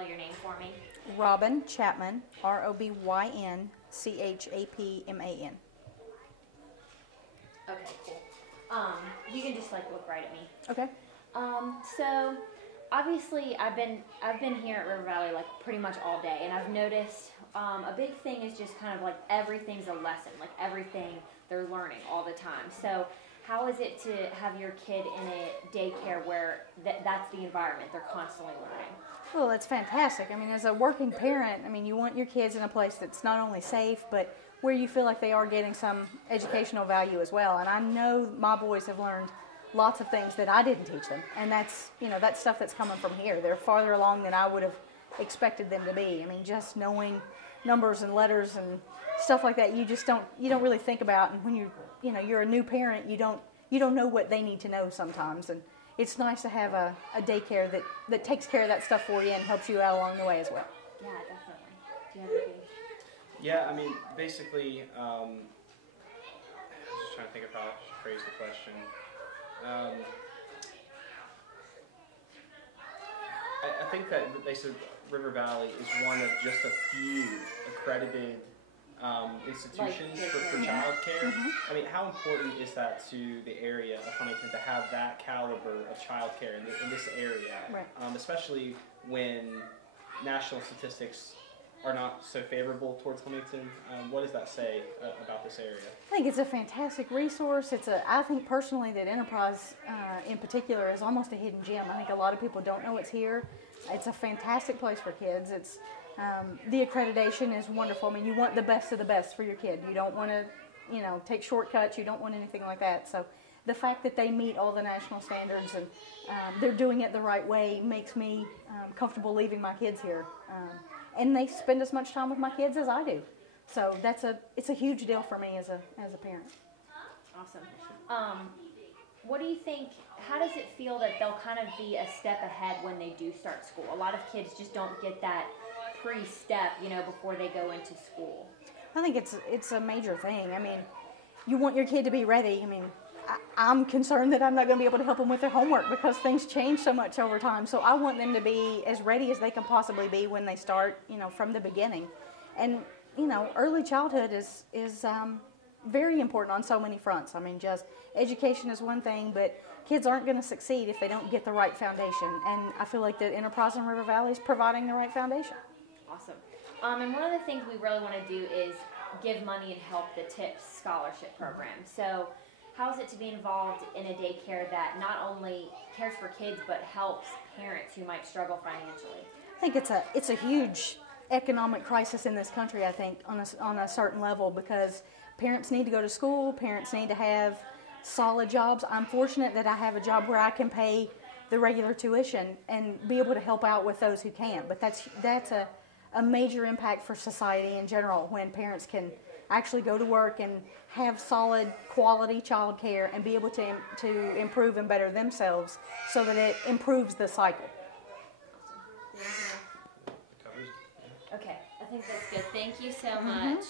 spell your name for me? Robyn Chapman, Robyn Chapman. Okay, cool. You can just like look right at me. Okay. So obviously I've been here at River Valley like pretty much all day, and I've noticed a big thing is just kind of like everything's a lesson, like everything they're learning all the time. So how is it to have your kid in a daycare where that's the environment, they're constantly learning? Well, it's fantastic. I mean, as a working parent, I mean, you want your kids in a place that's not only safe, but where you feel like they are getting some educational value as well. And I know my boys have learned lots of things that I didn't teach them. And that's, that's stuff that's coming from here. They're farther along than I would have expected them to be. I mean, just knowing numbers and letters and stuff like that, you don't really think about. And when you're a new parent, you don't know what they need to know sometimes. And it's nice to have a daycare that takes care of that stuff for you and helps you out along the way as well. Yeah, definitely. Do you have anything? Yeah, I mean, basically, I was just trying to think of how to phrase the question. I think that they said River Valley is one of just a few accredited institutions for childcare. I mean, how important is that to the area of Huntington to have that caliber of childcare in this area, right. Especially when national statistics are not so favorable towards Huntington? What does that say about this area? I think it's a fantastic resource. I think personally that Enterprise in particular is almost a hidden gem. I think a lot of people don't know it's here. It's a fantastic place for kids. It's the accreditation is wonderful. I mean, you want the best of the best for your kid. You don't want to, take shortcuts. You don't want anything like that. So the fact that they meet all the national standards and they're doing it the right way makes me comfortable leaving my kids here. And they spend as much time with my kids as I do. So it's a huge deal for me as a parent. Awesome. What do you think, how does it feel that they'll kind of be a step ahead when they do start school? A lot of kids just don't get that pre-step, before they go into school. I think it's a major thing. I mean, you want your kid to be ready. I mean, I'm concerned that I'm not going to be able to help them with their homework because things change so much over time. So I want them to be as ready as they can possibly be when they start, from the beginning. And, early childhood is very important on so many fronts. I mean, just education is one thing, but kids aren't going to succeed if they don't get the right foundation. And I feel like that Enterprise in River Valley is providing the right foundation. Awesome. And one of the things we really want to do is give money and help the TIPS scholarship program. So how is it to be involved in a daycare that not only cares for kids but helps parents who might struggle financially? I think it's a huge economic crisis in this country, I think, on a certain level, because parents need to go to school, parents need to have solid jobs. I'm fortunate that I have a job where I can pay the regular tuition and be able to help out with those who can't. But that's a major impact for society in general when parents can actually go to work and have solid quality child care and be able to improve and better themselves so that it improves the cycle. Okay, I think that's good. Thank you so much.